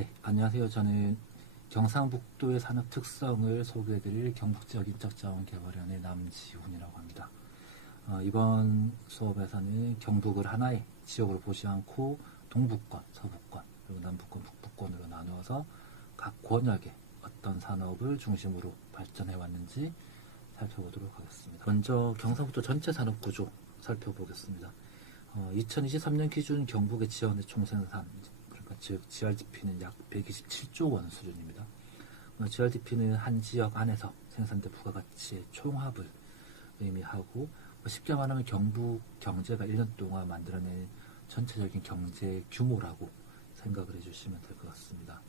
네, 안녕하세요. 저는 경상북도의 산업 특성을 소개해드릴 경북지역인적자원개발위원회 남지훈이라고 합니다. 이번 수업에서는 경북을 하나의 지역으로 보지 않고 동북권, 서북권, 그리고 남북권, 북부권으로 나누어서 각 권역의 어떤 산업을 중심으로 발전해 왔는지 살펴보도록 하겠습니다. 먼저 경상북도 전체 산업 구조 살펴보겠습니다. 2023년 기준 경북의 지원의 총생산, 그러니까 즉 GRDP는 약 127조 원 수준입니다. GRDP는 한 지역 안에서 생산된 부가가치의 총합을 의미하고, 쉽게 말하면 경북 경제가 1년 동안 만들어낸 전체적인 경제 규모라고 생각을 해주시면 될 것 같습니다.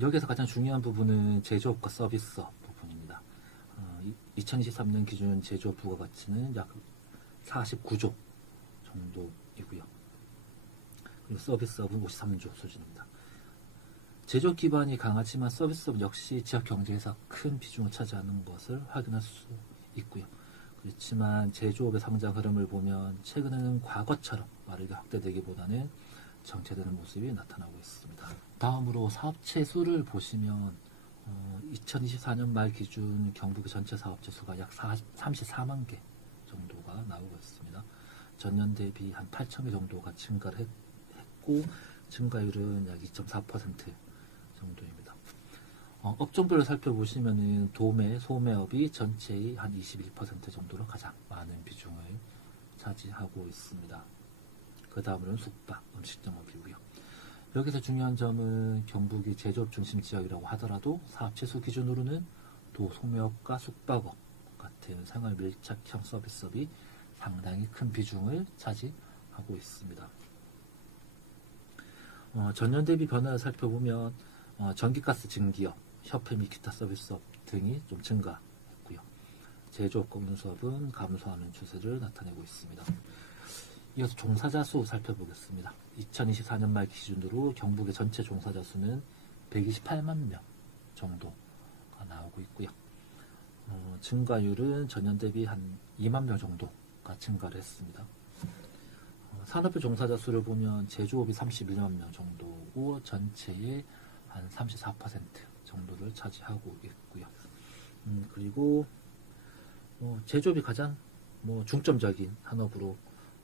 여기서 가장 중요한 부분은 제조업과 서비스업 부분입니다. 2023년 기준 제조업 부가가치는 약 49조 정도이고요. 그리고 서비스업은 53조 수준입니다. 제조업 기반이 강하지만 서비스업 역시 지역 경제에서 큰 비중을 차지하는 것을 확인할 수 있고요. 그렇지만 제조업의 성장 흐름을 보면 최근에는 과거처럼 빠르게 확대되기보다는 정체되는 모습이 나타나고 있습니다. 다음으로 사업체 수를 보시면 2024년 말 기준 경북의 전체 사업체 수가 약 34만 개 정도가 나오고 있습니다. 전년 대비 한 8천 개 정도가 증가를 했고, 증가율은 약 2.4% 정도입니다. 업종별로 살펴보시면은 도매, 소매업이 전체의 한 21% 정도로 가장 많은 비중을 차지하고 있습니다. 그 다음으로는 숙박, 음식점업이고요. 여기서 중요한 점은 경북이 제조업 중심 지역이라고 하더라도 사업체 수 기준으로는 도, 소매업과 숙박업 같은 생활 밀착형 서비스업이 상당히 큰 비중을 차지하고 있습니다. 전년 대비 변화를 살펴보면 전기가스 증기업, 협회 및 기타 서비스업 등이 좀 증가했고요. 제조업과 운수업은 감소하는 추세를 나타내고 있습니다. 이어서 종사자 수 살펴보겠습니다. 2024년 말 기준으로 경북의 전체 종사자 수는 128만 명 정도가 나오고 있고요. 증가율은 전년 대비 한 2만 명 정도가 증가를 했습니다. 산업별 종사자 수를 보면 제조업이 31만 명 정도고 전체의 한 34% 정도를 차지하고 있고요. 그리고 제조업이 가장 중점적인 산업으로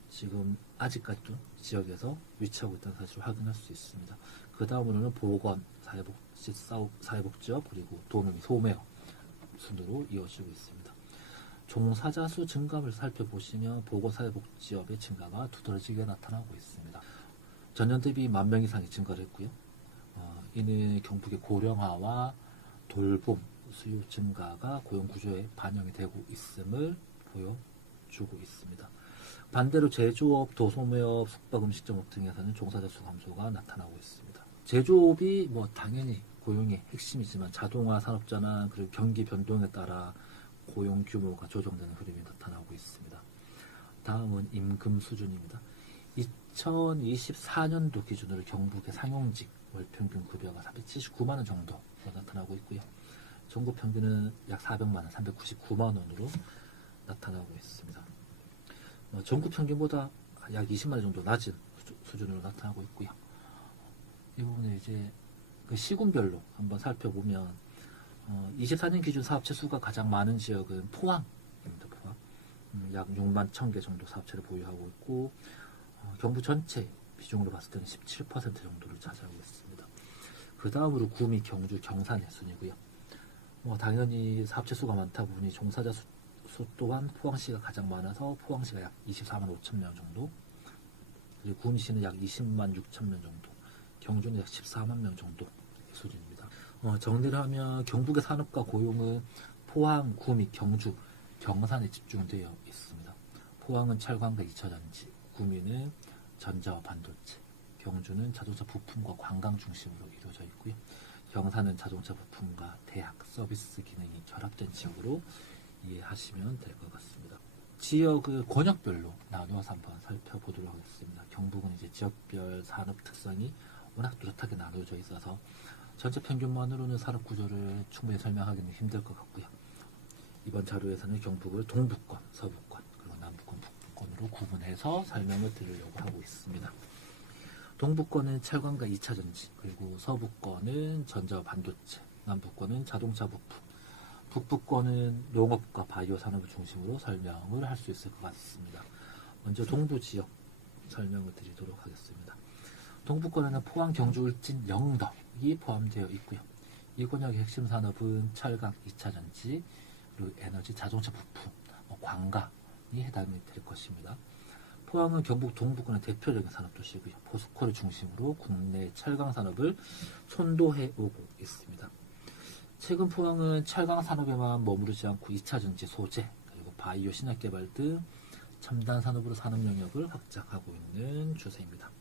지금 아직까지도 지역에서 위치하고 있다는 사실을 확인할 수 있습니다. 그 다음으로는 보건, 사회복지업, 그리고 도매, 소매업 순으로 이어지고 있습니다. 종사자 수 증감을 살펴보시면 보건사회복지업의 증가가 두드러지게 나타나고 있습니다. 전년 대비 1만 명 이상이 증가를 했고요. 이는 경북의 고령화와 돌봄 수요 증가가 고용구조에 반영이 되고 있음을 보여주고 있습니다. 반대로 제조업, 도소매업, 숙박, 음식점업 등에서는 종사자 수 감소가 나타나고 있습니다. 제조업이 당연히 고용의 핵심이지만 자동화 산업전환 그리고 경기 변동에 따라 고용 규모가 조정되는 흐름이 나타나고 있습니다. 다음은 임금 수준입니다. 2024년도 기준으로 경북의 상용직 월평균 급여가 479만 원 정도로 나타나고 있고요. 전국 평균은 약 400만 원, 399만 원으로 나타나고 있습니다. 전국 평균보다 약 20만 원 정도 낮은 수준으로 나타나고 있고요. 이 부분을 이제 그 시군별로 한번 살펴보면 24년 기준 사업체 수가 가장 많은 지역은 포항입니다. 포항. 약 6만 1,000개 정도 사업체를 보유하고 있고, 경북 전체 비중으로 봤을 때는 17% 정도를 차지하고 있습니다. 그 다음으로 구미, 경주, 경산의 순이고요. 당연히 사업체 수가 많다 보니 종사자 수 또한 포항시가 가장 많아서 포항시가 약 24만 5천 명 정도, 그리고 구미시는 약 20만 6천 명 정도, 경주는 약 14만 명 정도 수준입니다. 정리를 하면 경북의 산업과 고용은 포항, 구미, 경주, 경산에 집중되어 있습니다. 포항은 철강과 2차전지, 구미는 전자와 반도체, 경주는 자동차 부품과 관광 중심으로 이루어져 있고요. 경산은 자동차 부품과 대학, 서비스 기능이 결합된 지역으로 이해하시면 될 것 같습니다. 지역을 권역별로 나누어서 한번 살펴보도록 하겠습니다. 경북은 이제 지역별 산업 특성이 워낙 뚜렷하게 나누어져 있어서 전체 평균만으로는 산업 구조를 충분히 설명하기는 힘들 것 같고요. 이번 자료에서는 경북을 동북권, 서북권, 그리고 남북권, 북부권으로 구분해서 설명을 드리려고 하고 있습니다. 동부권은 철강과 2차전지, 그리고 서부권은 전자와 반도체, 남부권은 자동차 부품, 북부권은 농업과 바이오 산업을 중심으로 설명을 할 수 있을 것 같습니다. 먼저 동부 지역 설명을 드리도록 하겠습니다. 동부권에는 포항, 경주, 울진, 영덕이 포함되어 있고요. 이 권역의 핵심 산업은 철강, 2차전지, 그리고 에너지, 자동차 부품, 관광이 해당이 될 것입니다. 포항은 경북 동부권의 대표적인 산업도시고요. 포스코를 중심으로 국내 철강 산업을 선도해 오고 있습니다. 최근 포항은 철강 산업에만 머무르지 않고 2차전지 소재, 그리고 바이오 신약 개발 등 첨단 산업으로 산업 영역을 확장하고 있는 추세입니다.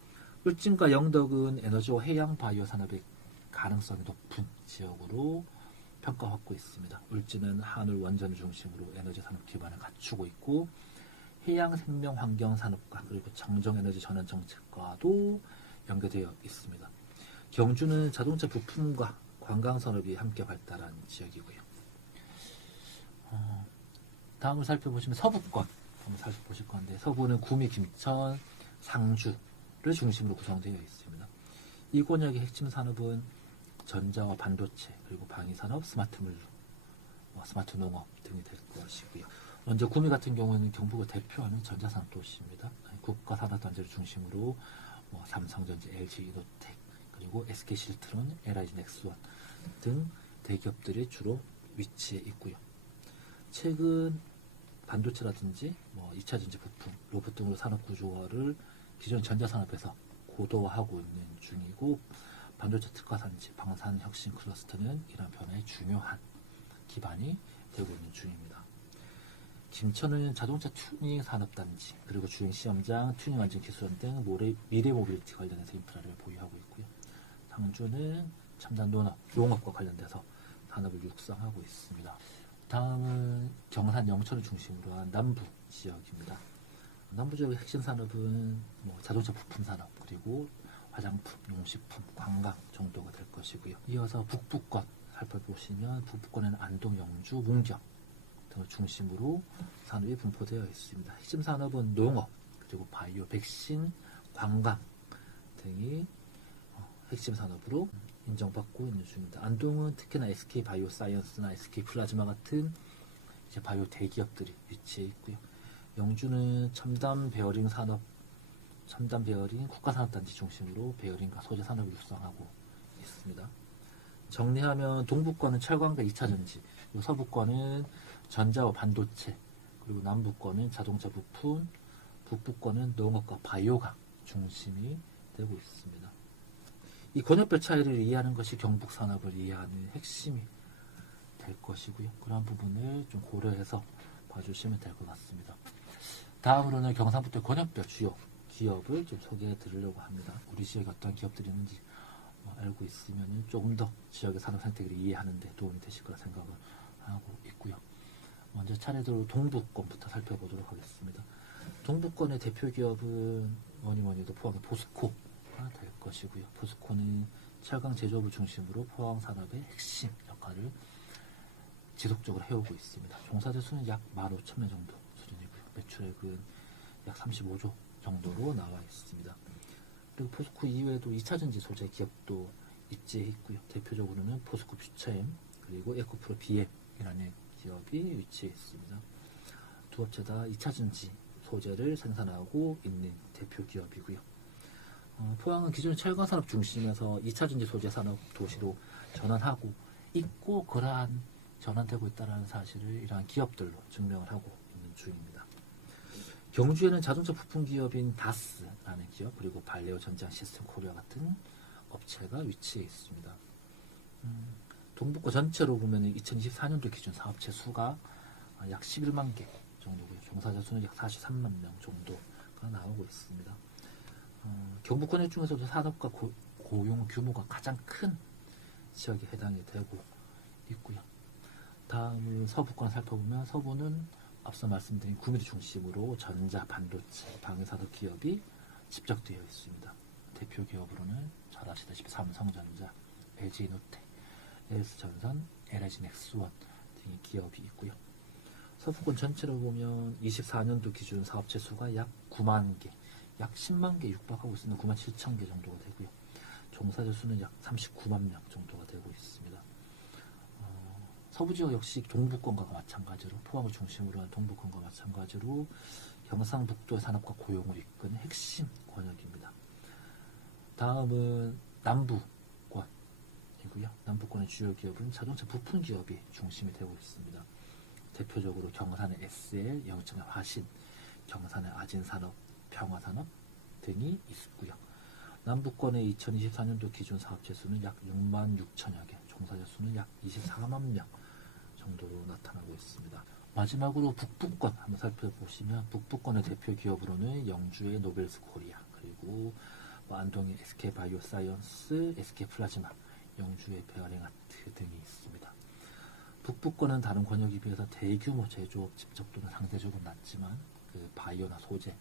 울진과 영덕은 에너지와 해양 바이오 산업의 가능성이 높은 지역으로 평가받고 있습니다. 울진은 한울 원전을 중심으로 에너지 산업 기반을 갖추고 있고 해양 생명 환경 산업과 그리고 청정 에너지 전환 정책과도 연계되어 있습니다. 경주는 자동차 부품과 관광 산업이 함께 발달한 지역이고요. 다음을 살펴보시면 서부권 한번 살펴보실 건데, 서부는 구미, 김천, 상주를 중심으로 구성되어 있습니다. 이 권역의 핵심 산업은 전자와 반도체, 그리고 방위산업, 스마트 물류, 스마트 농업 등이 될 것이고요. 먼저 구미 같은 경우에는 경북을 대표하는 전자산업 도시입니다. 국가산업단지를 중심으로 삼성전자, LG 이노텍, 그리고 SK실트론, LIG 넥스원 등 대기업들이 주로 위치해 있고요. 최근 반도체라든지 2차전지 부품, 로봇 등으로 산업 구조화를 기존 전자산업에서 고도화하고 있는 중이고, 반도체 특화산지, 방산혁신 클러스터는 이러한 변화의 중요한 기반이 되고 있는 중입니다. 김천은 자동차 튜닝 산업단지, 그리고 주행 시험장, 튜닝 안전 기술원 등 미래 모빌리티 관련해서 인프라를 보유하고 있고요. 상주는 첨단 농업과 관련돼서 산업을 육성하고 있습니다. 다음은 경산 영천을 중심으로 한 남부 지역입니다. 남부 지역의 핵심 산업은 자동차 부품 산업, 그리고 화장품, 농식품, 관광 정도가 될 것이고요. 이어서 북부권 살펴보시면 북부권에는 안동, 영주, 문경 등을 중심으로 산업이 분포되어 있습니다. 핵심 산업은 농업, 그리고 바이오, 백신, 관광 등이 핵심 산업으로 인정받고 있는 중입니다. 안동은 특히나 SK 바이오사이언스나 SK 플라즈마 같은 이제 바이오 대기업들이 위치해 있고요. 영주는 첨단 베어링 산업, 첨단 베어링 국가산업단지 중심으로 베어링과 소재 산업을 육성하고 있습니다. 정리하면 동부권은 철강과 2차전지, 그리고 서부권은 전자와 반도체, 그리고 남부권은 자동차 부품, 북부권은 농업과 바이오가 중심이 되고 있습니다. 이 권역별 차이를 이해하는 것이 경북 산업을 이해하는 핵심이 될 것이고요. 그런 부분을 좀 고려해서 봐주시면 될 것 같습니다. 다음으로는 경상북도 권역별 주요 기업을 좀 소개해 드리려고 합니다. 우리 지역에 어떤 기업들이 있는지 알고 있으면 조금 더 지역의 산업 생태계를 이해하는 데 도움이 되실 거라 생각을 하고 있고요. 먼저 차례대로 동부권부터 살펴보도록 하겠습니다. 동부권의 대표 기업은 뭐니뭐니도 포항의 포스코가 될 것이고요. 포스코는 철강 제조업을 중심으로 포항 산업의 핵심 역할을 지속적으로 해오고 있습니다. 종사자 수는 약 15,000명 정도 수준이고요. 매출액은 약 35조 정도로 나와 있습니다. 그리고 포스코 이외에도 2차전지 소재 기업도 입지해 있고요. 대표적으로는 포스코 퓨처엠, 그리고 에코프로 BM이라는 기업이 위치해 있습니다. 두 업체 다 2차전지 소재를 생산하고 있는 대표 기업이고요. 포항은 기존 철강산업 중심에서 2차전지 소재 산업 도시로 전환하고 있고, 그러한 전환되고 있다는 사실을 이러한 기업들로 증명을 하고 있는 중입니다. 경주에는 자동차 부품 기업인 다스라는 기업, 그리고 발레오 전장 시스템 코리아 같은 업체가 위치해 있습니다. 동북권 전체로 보면 2024년도 기준 사업체 수가 약 11만 개 정도고요. 종사자 수는 약 43만 명 정도가 나오고 있습니다. 경북권역 중에서도 산업과 고용 규모가 가장 큰 지역에 해당이 되고 있고요. 다음은 서부권 살펴보면, 서부는 앞서 말씀드린 구미를 중심으로 전자, 반도체, 방위산업 기업이 집적되어 있습니다. 대표 기업으로는 잘 아시다시피 삼성전자, LG이노텍, LS전선, LIG 넥스원 등의 기업이 있고요. 서부권 전체로 보면 24년도 기준 사업체 수가 약 9만 개, 약 10만 개 육박하고 있습니다. 9만 7천 개 정도가 되고요. 종사자 수는 약 39만 명 정도가 되고 있습니다. 서부 지역 역시 동부권과 마찬가지로 포항을 중심으로 한 동부권과 마찬가지로 경상북도의 산업과 고용을 이끄는 핵심 권역입니다. 다음은 남부권이고요. 남부권의 주요 기업은 자동차 부품 기업이 중심이 되고 있습니다. 대표적으로 경산의 SL, 영천의 화신, 경산의 아진산업, 평화산업 등이 있고요. 남부권의 2024년도 기준 사업체 수는 약 6만 6천여 개, 종사자 수는 약 24만 명 정도로 나타나고 있습니다. 마지막으로 북부권 한번 살펴보시면 북부권의 대표 기업으로는 영주의 노벨스 코리아, 그리고 안동의 SK 바이오사이언스, SK 플라즈마, 영주의 베어링 아트 등이 있습니다. 북부권은 다른 권역에 비해서 대규모 제조업 집적도는 상대적으로 낮지만 그 바이오나 소재,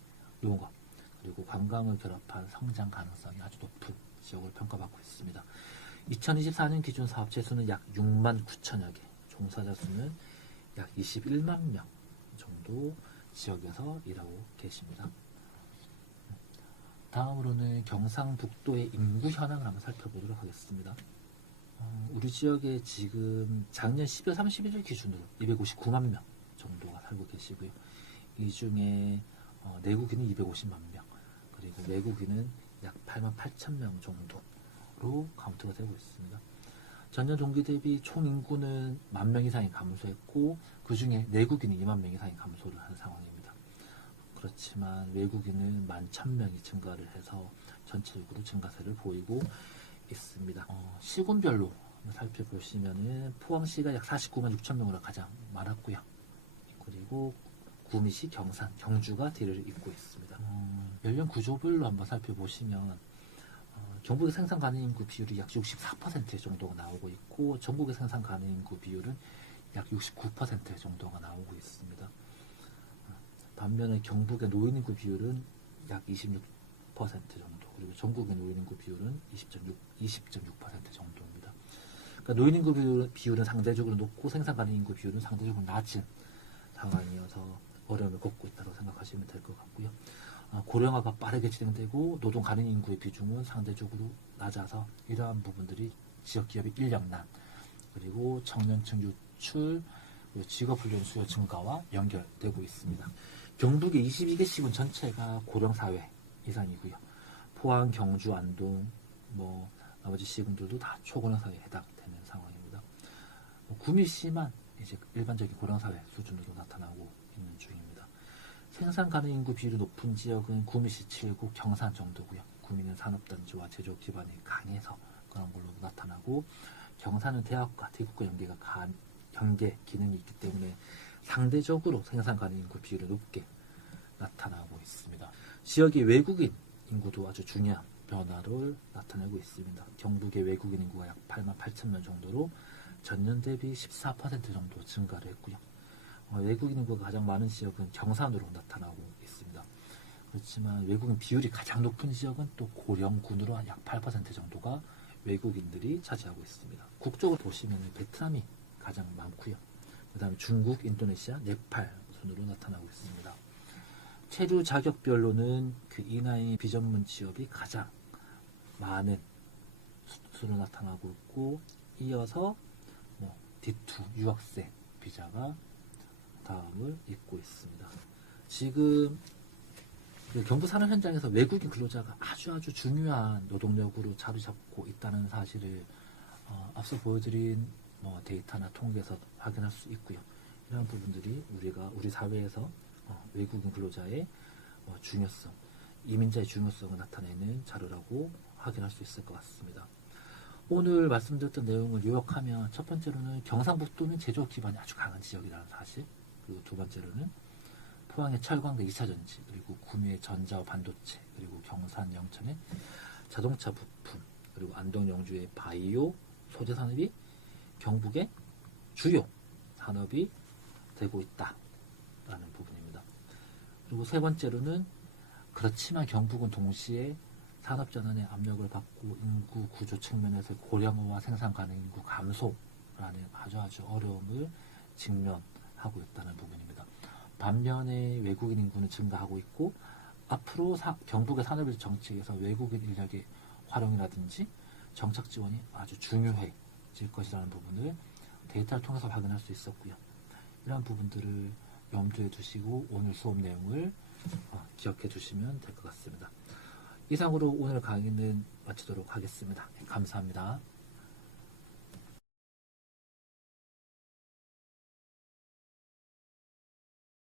용업, 그리고 관광을 결합한 성장 가능성이 아주 높은 지역으로 평가받고 있습니다. 2024년 기준 사업체 수는 약 6만 9천여 개, 종사자 수는 약 21만 명 정도 지역에서 일하고 계십니다. 다음으로는 경상북도의 인구 현황을 한번 살펴보도록 하겠습니다. 우리 지역에 지금 작년 12월 31일 기준으로 259만 명 정도가 살고 계시고요. 이 중에 내국인은 250만 명, 그리고 외국인은 약 8만 8천 명 정도로 카운트가 되고 있습니다. 전년 동기 대비 총 인구는 1만 명 이상이 감소했고, 그 중에 내국인이 2만 명 이상이 감소를 한 상황입니다. 그렇지만 외국인은 11,000명이 증가를 해서 전체적으로 증가세를 보이고 있습니다. 시군별로 살펴보시면은 포항시가 약 49만 6천 명으로 가장 많았고요. 그리고 구미시, 경산, 경주가 뒤를 잇고 있습니다. 연령 구조별로 한번 살펴보시면 경북의 생산 가능 인구 비율이 약 64% 정도가 나오고 있고, 전국의 생산 가능 인구 비율은 약 69% 정도가 나오고 있습니다. 반면에 경북의 노인 인구 비율은 약 26% 정도, 그리고 전국의 노인 인구 비율은 20.6% 정도입니다. 그러니까 노인 인구 비율은 상대적으로 높고 생산 가능 인구 비율은 상대적으로 낮은 상황이어서 어려움을 겪고 있다고 생각하시면 될 것 같고요. 고령화가 빠르게 진행되고 노동 가능 인구의 비중은 상대적으로 낮아서 이러한 부분들이 지역 기업의 인력난, 그리고 청년층 유출, 그리고 직업훈련 수요 증가와 연결되고 있습니다. 경북의 22개 시군 전체가 고령사회 이상이고요. 포항, 경주, 안동, 나머지 시군들도 다 초고령사회에 해당되는 상황입니다. 구미시만 이제 일반적인 고령사회 수준으로 나타나고 있는 중입니다. 생산 가능 인구 비율이 높은 지역은 구미시 7구, 경산 정도고요. 구미는 산업단지와 제조 기반이 강해서 그런 걸로 나타나고, 경산은 대학과 대국과 연계 기능이 있기 때문에 상대적으로 생산 가능 인구 비율이 높게 나타나고 있습니다. 지역의 외국인 인구도 아주 중요한 변화를 나타내고 있습니다. 경북의 외국인 인구가 약 8만 8천 명 정도로 전년 대비 14% 정도 증가를 했고요. 외국인 인구가 가장 많은 지역은 경산으로 나타나고 있습니다. 그렇지만 외국인 비율이 가장 높은 지역은 또 고령군으로 약 8% 정도가 외국인들이 차지하고 있습니다. 국적으로 보시면 베트남이 가장 많고요. 그 다음에 중국, 인도네시아, 네팔 순으로 나타나고 있습니다. 체류 자격별로는 그 이나이 비전문 취업이 가장 많은 수로 나타나고 있고, 이어서 D2 유학생 비자가 다음을 잇고 있습니다. 지금 경북 산업 현장에서 외국인 근로자가 아주 중요한 노동력으로 자리 잡고 있다는 사실을 앞서 보여드린 데이터나 통계에서 확인할 수 있고요. 이런 부분들이 우리 사회에서 외국인 근로자의 중요성, 이민자의 중요성을 나타내는 자료라고 확인할 수 있을 것 같습니다. 오늘 말씀드렸던 내용을 요약하면, 첫 번째로는 경상북도는 제조업 기반이 아주 강한 지역이라는 사실, 그리고 두 번째로는 포항의 철강대 2차전지, 그리고 구미의 전자와 반도체, 그리고 경산, 영천의 자동차 부품, 그리고 안동, 영주의 바이오, 소재 산업이 경북의 주요 산업이 되고 있다라는 부분입니다. 그리고 세 번째로는, 그렇지만 경북은 동시에 산업전환의 압력을 받고 인구 구조 측면에서 고령화와 생산 가능 인구 감소라는 아주 어려움을 직면하고 있다는 부분입니다. 반면에 외국인 인구는 증가하고 있고, 앞으로 경북의 산업일 정책에서 외국인 인력의 활용이라든지 정착 지원이 아주 중요해질 것이라는 부분을 데이터를 통해서 확인할 수 있었고요. 이러한 부분들을 염두에 두시고 오늘 수업 내용을 기억해 주시면 될 것 같습니다. 이상으로 오늘 강의는 마치도록 하겠습니다. 감사합니다.